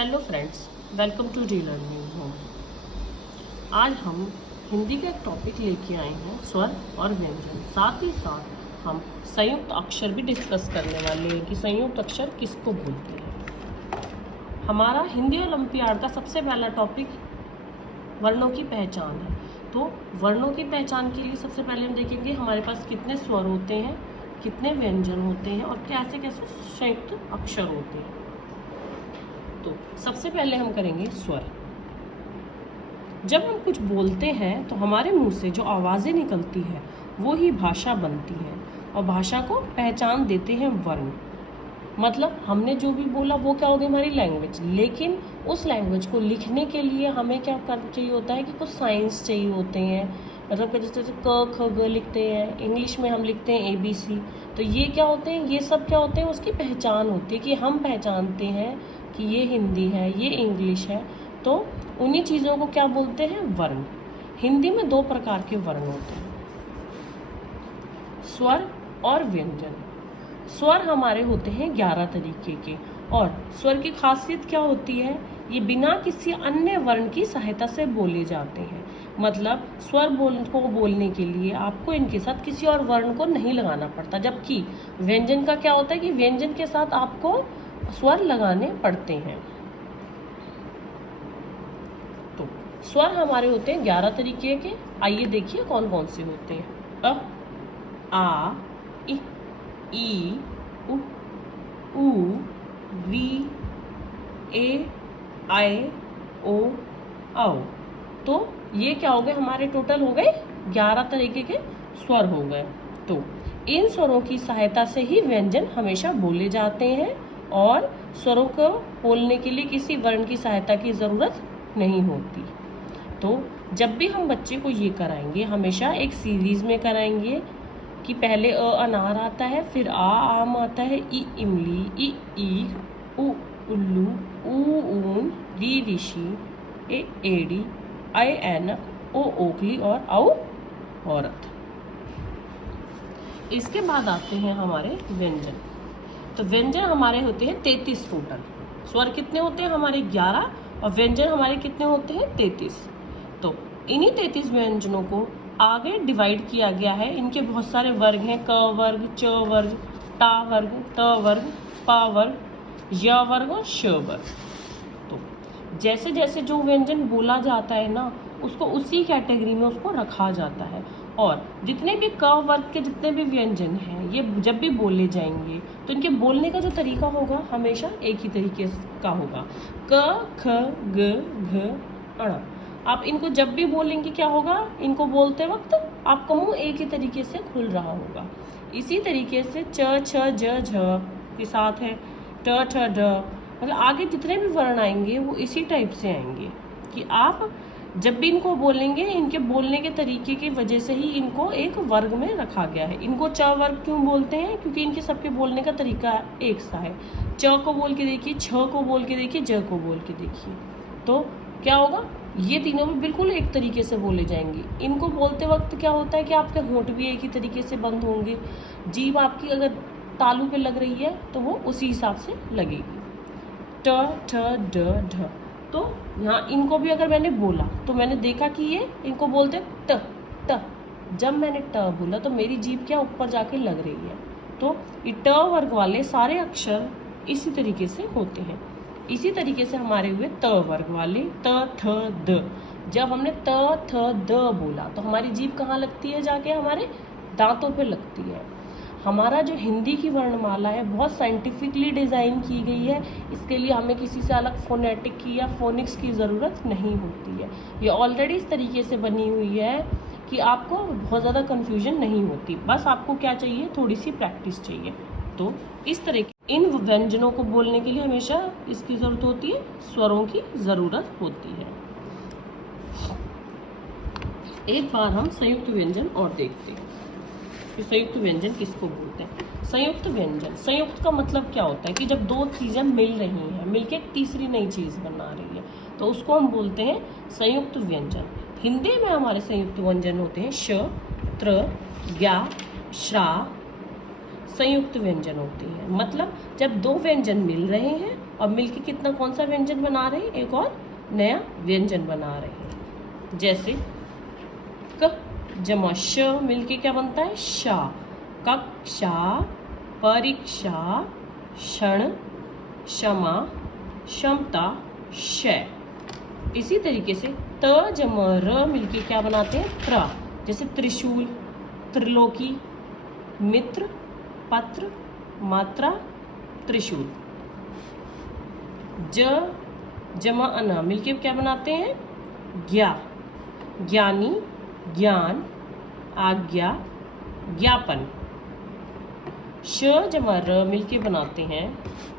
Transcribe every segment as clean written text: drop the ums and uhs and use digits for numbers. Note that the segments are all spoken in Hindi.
Hello friends, welcome to relearning home. आज हम हिंदी का एक टॉपिक लेके आए हैं, स्वर और व्यंजन। साथ ही साथ हम संयुक्त अक्षर भी डिस्कस करने वाले हैं कि संयुक्त अक्षर किसको बोलते हैं। हमारा हिंदी ओलंपियाड का सबसे पहला टॉपिक वर्णों की पहचान है। तो वर्णों की पहचान के लिए सबसे पहले हम देखेंगे हमारे पास कितने स्वर होते हैं, कितने व्यंजन होते हैं और कैसे कैसे संयुक्त अक्षर होते हैं। तो सबसे पहले हम करेंगे स्वर। जब हम कुछ बोलते हैं तो हमारे मुंह से जो आवाज़ें निकलती है वो ही भाषा बनती है और भाषा को पहचान देते हैं वर्ण। मतलब हमने जो भी बोला वो क्या होगी, हमारी लैंग्वेज। लेकिन उस लैंग्वेज को लिखने के लिए हमें क्या करना चाहिए होता है कि कुछ साइंस चाहिए होते हैं। मतलब जैसे क ख ग लिखते हैं, इंग्लिश में हम लिखते हैं ABC। तो ये क्या होते हैं, ये सब क्या होते हैं, उसकी पहचान होती है कि हम पहचानते हैं कि ये हिंदी है, ये इंग्लिश है। तो उन्हीं चीज़ों को क्या बोलते हैं, वर्ण। हिंदी में दो प्रकार के वर्ण होते हैं, स्वर और व्यंजन। स्वर हमारे होते हैं 11 तरीके के। और स्वर की खासियत क्या होती है, ये बिना किसी अन्य वर्ण की सहायता से बोले जाते हैं। मतलब स्वर बोलने के लिए आपको इनके साथ किसी और वर्ण को नहीं लगाना पड़ता। जबकि व्यंजन का क्या होता है कि व्यंजन के साथ आपको स्वर लगाने पड़ते हैं। तो स्वर हमारे होते हैं 11 तरीके के। आइए देखिए कौन कौन से होते हैं। अ, आ, ई, उ, वी, ए, आए, ओ, औ। तो ये क्या हो गए, हमारे टोटल हो गए 11 तरीके के स्वर हो गए। तो इन स्वरों की सहायता से ही व्यंजन हमेशा बोले जाते हैं और स्वरों को बोलने के लिए किसी वर्ण की सहायता की ज़रूरत नहीं होती। तो जब भी हम बच्चे को ये कराएंगे, हमेशा एक सीरीज में कराएंगे कि पहले अनार आता है, फिर आम आता है, ई इमली, ई उ उल्लू, ऊ ऊन, री ऋषि, ए एड़ी, आई ऐनक, ओ ओखली और औ औरत। इसके बाद आते हैं हमारे व्यंजन। तो व्यंजन हमारे होते हैं 33 टोटल। स्वर कितने होते हैं हमारे 11 और व्यंजन हमारे कितने होते हैं 33। तो इन्हीं 33 व्यंजनों को आगे डिवाइड किया गया है। इनके बहुत सारे वर्ग हैं, क वर्ग, च वर्ग, टा वर्ग, त वर्ग, पा वर्ग, य वर्ग और श वर्ग। तो जैसे जैसे जो व्यंजन बोला जाता है ना, उसको उसी कैटेगरी में उसको रखा जाता है। और जितने भी क वर्ग के जितने भी व्यंजन हैं, ये जब भी बोले जाएंगे तो इनके बोलने का जो तरीका होगा हमेशा एक ही तरीके का होगा। क ख ग घ ण। आप इनको जब भी बोलेंगे क्या होगा, इनको बोलते वक्त आपका मुंह एक ही तरीके से खुल रहा होगा। इसी तरीके से च छ ज झ के साथ है ट ठ ड। मतलब आगे जितने भी वर्ण आएंगे वो इसी टाइप से आएंगे कि आप जब भी इनको बोलेंगे, इनके बोलने के तरीके की वजह से ही इनको एक वर्ग में रखा गया है। इनको च वर्ग क्यों बोलते हैं, क्योंकि इनके सबके बोलने का तरीका एक सा है। च को बोल के देखिए, छ को बोल के देखिए, ज को बोल के देखिए, तो क्या होगा, ये तीनों भी बिल्कुल एक तरीके से बोले जाएंगे। इनको बोलते वक्त क्या होता है कि आपके होंठ भी एक ही तरीके से बंद होंगे। जीभ आपकी अगर तालू पे लग रही है तो वो उसी हिसाब से लगेगी। ट ठ ड ढ। तो यहाँ इनको भी अगर मैंने बोला तो मैंने देखा कि ये इनको बोलते ट ट। जब मैंने ट बोला तो मेरी जीभ क्या ऊपर जाके लग रही है। तो ये ट वर्ग वाले सारे अक्षर इसी तरीके से होते हैं। इसी तरीके से हमारे हुए त वर्ग वाले त थ द। जब हमने त थ द बोला तो हमारी जीभ कहाँ लगती है, जाके हमारे दांतों पे लगती है। हमारा जो हिंदी की वर्णमाला है बहुत साइंटिफिकली डिज़ाइन की गई है। इसके लिए हमें किसी से अलग फोनेटिक की या फोनिक्स की ज़रूरत नहीं होती है। ये ऑलरेडी इस तरीके से बनी हुई है कि आपको बहुत ज़्यादा कन्फ्यूजन नहीं होती। बस आपको क्या चाहिए, थोड़ी सी प्रैक्टिस चाहिए। तो इस तरह के इन व्यंजनों को बोलने के लिए हमेशा इसकी ज़रूरत होती है, स्वरों की ज़रूरत होती है। एक बार हम संयुक्त व्यंजन और देखते हैं कि संयुक्त व्यंजन किसको बोलते हैं। संयुक्त व्यंजन, संयुक्त का मतलब क्या होता है कि जब दो चीज़ें मिल रही हैं, मिलके एक तीसरी नई चीज़ बना रही है, तो उसको हम बोलते हैं संयुक्त व्यंजन। हिंदी में हमारे संयुक्त व्यंजन होते हैं श, त्र, ज्ञा, श्रा। संयुक्त व्यंजन होती है मतलब जब दो व्यंजन मिल रहे हैं और मिलके कितना कौन सा व्यंजन बना रहे हैं, एक और नया व्यंजन बना रहे हैं। जैसे क जमा श मिलके क्या बनता है, शा। कक्षा, परीक्षा, क्षण, क्षमा, क्षमता, क्षय। इसी तरीके से त जमा र मिलके क्या बनाते हैं, त्र। जैसे त्रिशूल, त्रिलोकी, मित्र, पत्र, मात्रा, त्रिशूल। ज जमा अना मिलके क्या बनाते हैं, ज्ञा। ज्ञानी, ज्ञान, आज्ञा, ज्ञापन। श जमा र मिलके बनाते हैं,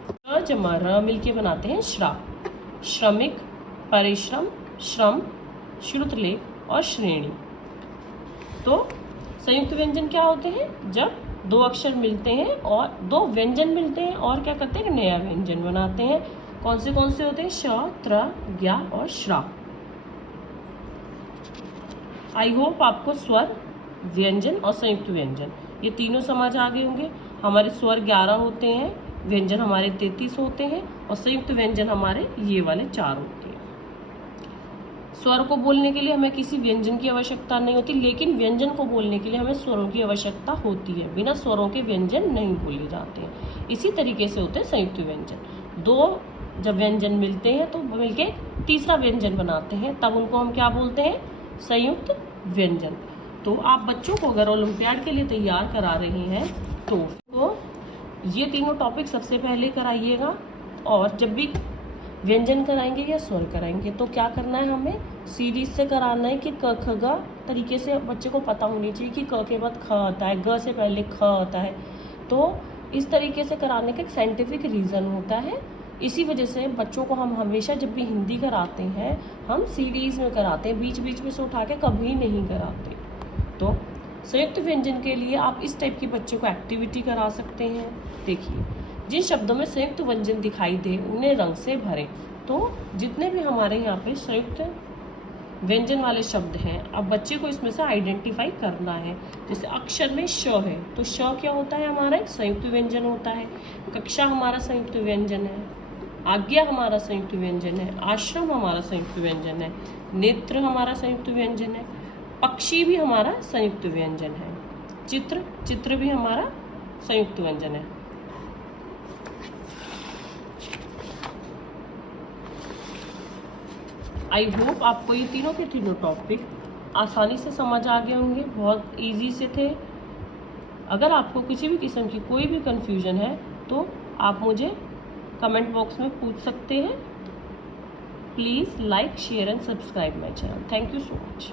श जमा र मिलके बनाते हैं श्राप। श्रमिक, परिश्रम, श्रम, श्रुतलेख और श्रेणी। तो संयुक्त व्यंजन क्या होते हैं, जब दो अक्षर मिलते हैं और दो व्यंजन मिलते हैं और क्या करते हैं, नया व्यंजन बनाते हैं। कौन से होते हैं, श, त्र, ज्ञा और श्रा। आई होप आपको स्वर, व्यंजन और संयुक्त व्यंजन ये तीनों समझ आ गए होंगे। हमारे स्वर 11 होते हैं, व्यंजन हमारे 33 होते हैं और संयुक्त व्यंजन हमारे ये वाले 4 होते हैं। स्वर को बोलने के लिए हमें किसी व्यंजन की आवश्यकता नहीं होती, लेकिन व्यंजन को बोलने के लिए हमें स्वरों की आवश्यकता होती है। बिना स्वरों के व्यंजन नहीं बोले जाते हैं। इसी तरीके से होते हैं संयुक्त व्यंजन। दो जब व्यंजन मिलते हैं तो मिलके तीसरा व्यंजन बनाते हैं, तब उनको हम क्या बोलते हैं, संयुक्त व्यंजन। तो आप बच्चों को अगर ओलंपियाड के लिए तैयार करा रहे हैं तो ये तीनों टॉपिक सबसे पहले कराइएगा। और जब भी व्यंजन कराएंगे या स्वर कराएंगे तो क्या करना है, हमें सीरीज से कराना है कि क ख ग तरीके से बच्चे को पता होनी चाहिए कि क के बाद ख आता है, ग से पहले ख आता है। तो इस तरीके से कराने का एक साइंटिफिक रीज़न होता है। इसी वजह से बच्चों को हम हमेशा जब भी हिंदी कराते हैं हम सीरीज में कराते हैं, बीच बीच में से उठा के कभी नहीं कराते। तो संयुक्त व्यंजन के लिए आप इस टाइप के बच्चों को एक्टिविटी करा सकते हैं। देखिए, जिन शब्दों में संयुक्त व्यंजन दिखाई दे उन्हें रंग से भरें। तो जितने भी हमारे यहाँ पे संयुक्त व्यंजन वाले शब्द हैं, अब बच्चे को इसमें से आइडेंटिफाई करना है। जैसे अक्षर में श है तो श क्या होता है, हमारा एक संयुक्त व्यंजन होता है। कक्षा हमारा संयुक्त व्यंजन है। आज्ञा हमारा संयुक्त व्यंजन है। आश्रम हमारा संयुक्त व्यंजन है। नेत्र हमारा संयुक्त व्यंजन है। पक्षी भी हमारा संयुक्त व्यंजन है। चित्र भी हमारा संयुक्त व्यंजन है। आई होप आपको ये तीनों के तीनों टॉपिक आसानी से समझ आ गए होंगे, बहुत इजी से थे। अगर आपको किसी भी किस्म की कोई भी कंफ्यूजन है तो आप मुझे कमेंट बॉक्स में पूछ सकते हैं। Please like, share and subscribe my channel. Thank you so much.